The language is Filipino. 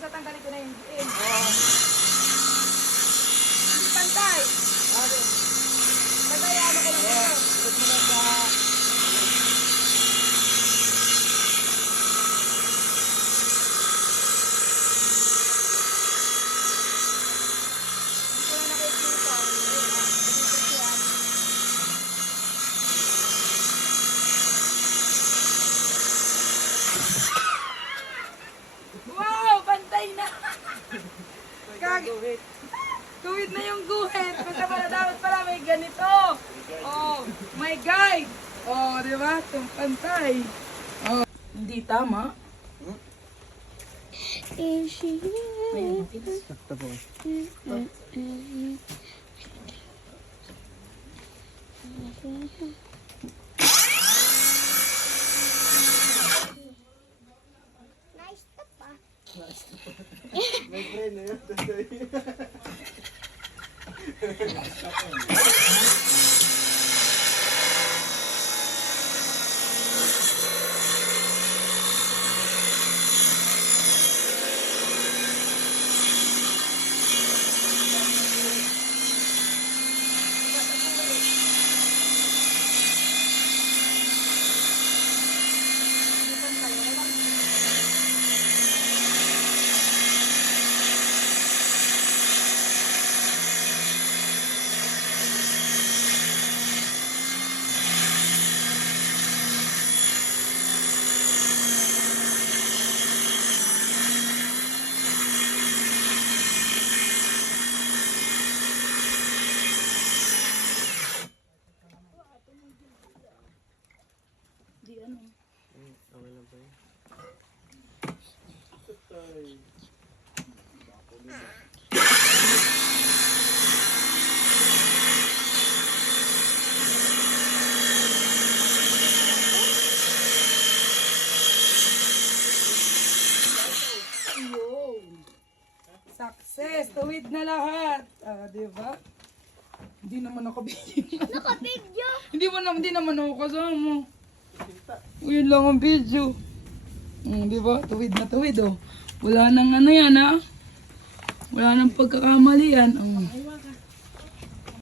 Basta tanggalin ko na yung diin. Hindi pantay. Pantay, ano ko lang ito. Hindi ko na nakikita. Dito siya. Wow! Pantay na! Tuwid na yung guhit. Basta pala dapat pala may ganito. Oh, my guide. Oh, di ba? Itong pantay. Oh, hindi tama. Ayun, matigas. Nice to pa. May brain na yun. Di ano. Okay lang ba yun? Yun. Success! Tuwid na lahat. Ah, di ba? Hindi naman ako video. Naka-video. Hindi naman ako kasama. Yun lang ang video. Di ba? Tuwid na tuwid, oh. Wala nang ano yan, ha? Wala nang pagkakamali yan.